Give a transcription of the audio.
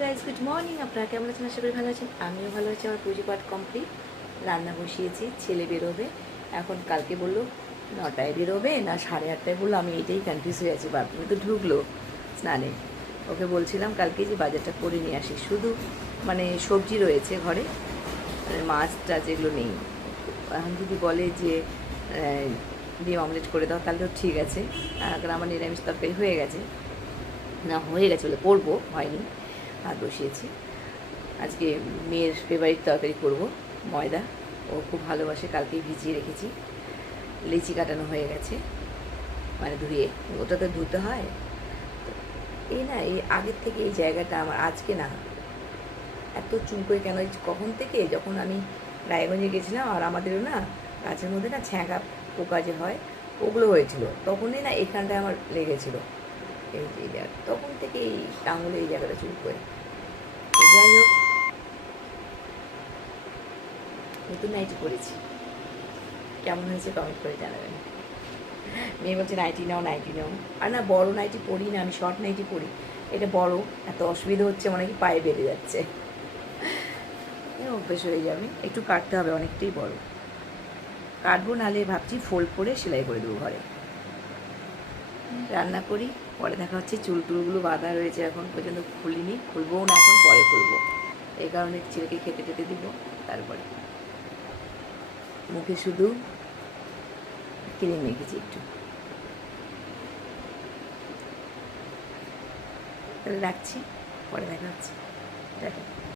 Guys, good morning. আপনারা কেমন আছেন? আশা করি ভালো আছেন। আমিও ভালো আছি। আমার পুজো পাঠ কমপ্লিট, রান্না বসিয়েছি। ছেলে বেরোবে এখন। কালকে বললো 9টায় বেরোবে না 8:30টায় বললো। আমি এটাই কনফিউজ হয়ে আছি। বাথরুমে তো ঢুকলো স্নানে। ওকে বলছিলাম কালকে যে বাজারটা করে নিয়ে আসি, শুধু মানে সবজি রয়েছে ঘরে, মানে মাছ টাছ এগুলো নেই। এখন যদি বলে যে ডিম অমলেট করে দাও তাহলে তো ঠিক আছে, কারণ আমার নিরামিষ তরকারি হয়ে গেছে। না, হয়ে গেছে বলে করবো, হয়নি। ভাত বসিয়েছি। আজকে মেয়ের ফেভারিট তরকারি করব, ময়দা। ও খুব ভালোবাসে, কালকেই ভিজিয়ে রেখেছি। লিচি কাটানো হয়ে গেছে, মানে ধুয়ে, ওটা তো ধুতে হয়। তো এই না, এই আগের থেকে এই জায়গাটা আমার, আজকে না এত চুলকোয় কেন, কখন থেকে যখন আমি রায়গঞ্জে গেছিলাম, আর আমাদেরও না গাছের মধ্যে না ছ্যাঁকা পোকা যে হয় ওগুলো হয়েছিল, তখনই না এখানটায় আমার লেগেছিল। এই যে জায়গা, তখন থেকে এই আঙুলে এই জায়গাটা চুলকোয়। যাই হোক, নতুন নাইটি পরেছি, কেমন হয়েছে কমেন্ট করে জানাবেন। মেয়ে বলছে নাইটি নাও, নাইটি নাও। আর না, বড় নাইটি পরি না, আমি শর্ট নাইটি পরি। এটা বড়, এত অসুবিধা হচ্ছে, মনে কি পায়ে বেড়ে যাচ্ছে। অভ্যেস হয়ে যাবে। একটু কাটতে হবে, অনেকটাই বড়। কাটবো, নাহলে ভাবছি ফোল্ড করে সেলাই করে দেবো ঘরে। রান্না করি, পরে দেখা হচ্ছে। চুল টুলগুলো বাঁধা রয়েছে, এখন পর্যন্ত খুলিনি, খুলবও না এখন, পরে খুলবো। এই কারণে ছেলেকে খেতে টেতে দিব। তারপরে মুখে শুধু ক্রিম মেখেছি একটু। তাহলে রাখছি, পরে দেখা হচ্ছে। দেখা।